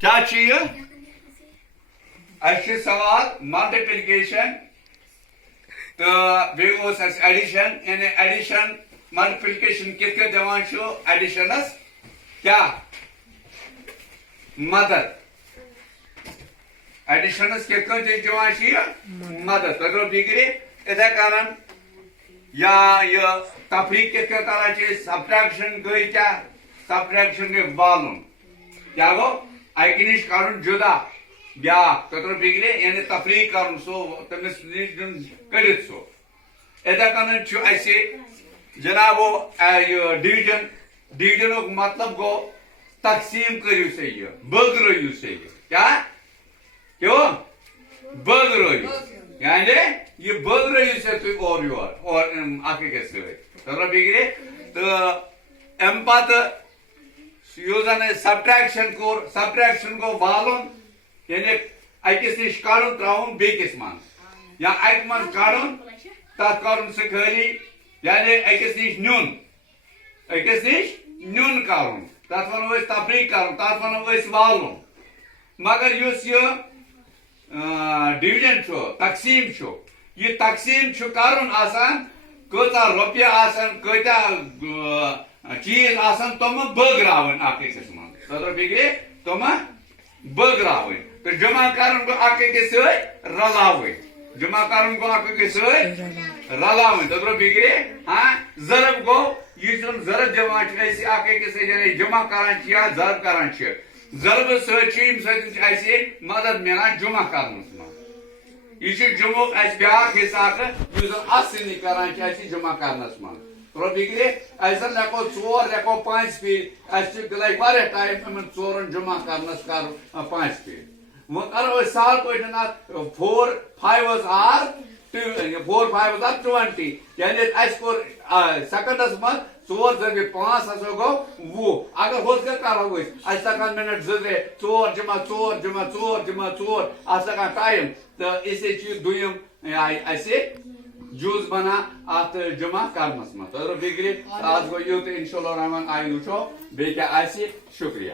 کیا چیز اچھے سوال ملٹیپلیکیشن تو بیس ایڈیشن یعنی ایڈیشن ملٹیپلیکیشن کت دان ایڈیشنس کیا مدد ایڈیشنس کت مدد تر فکر اتھے کن یا یہ تفریق کت کران سبٹریکشن گئی کیا سبٹریکشن گئی والن کیا گو اکہ نش کڑن جدا بیا تر فکر یعنی تفریق کرن سو تمس نش کڑت سو اتھے کن جناب ڈویژن ڈویژن مطلب گو تقسیم کرو سا یہ بٲگرٲیِو سا یہ کیا کیوں بٲگرٲیِو یعنی یہ بٲگرٲیِو سا تھی اور یور اور اکھ أکِس سۭتۍ تر فکر تو ام پتہ یُس زن سبٹریکشن کور سبٹریکشن گو والن یعنی اکس نش کڑن تراؤن بیکس من یا اکہ من کڑن تک کرن سہ خالی یعنی اکس نش نیون اکس نش نیون کرن تک ونو تفریق کرن تک ونو والن مگر اس یہ ڈویژن تقسیم یہ تقسیم کرن آسان کتا روپیہ آسان کتا چیز آسان تم بٲگراوٕنۍ اکھ أکِس منٛز تر فکر تم بٲگراوٕنۍ تو جمع کرن گو اکھ أکِس سۭتۍ رلاوٕنۍ جمع کرن گو اکھ أکِس سۭتۍ رلاوٕنۍ تر فکر ہاں ضرب گو یہ ضرب جمع اکھ أکِس یعنی جمع کران یا ضرب کران ضرب سۭتۍ مدد ملان جمع کرنس منٛز یہ جمع بیاکھ حصہ یُس زن اتھ سۭتی کران جمع کرنس منٛز تر فکر زن لیکھو ژور لیکھو پانٛژِ پھِرِ لگہِ واریاہ ٹایم یِمن ژورن جمع کرنس پانٛژِ پھِرِ وۄنۍ کرو أسۍ سہل پٲٹھۍ اتھ 4 5 آر 4 5 20 یعنی اَسہِ کوٚر سیکنڈس منٛز 4 × 5 ہسا گو 20 اگر ہُتھ کٔنۍ کرو أسۍ اَسہِ لگان منٹ 2 3 4 جمع 4 جمع 4 جمع 4 اتھ لگان ٹایم تو اس لیے دوٚیِم اَسہِ جُز بنا ات جمع کرنس من تر فکر آج گو یوت انشاء اللہ الرحمن آئند وچھو بیٚیہِ کیٛاہ آسہِ شُکریہ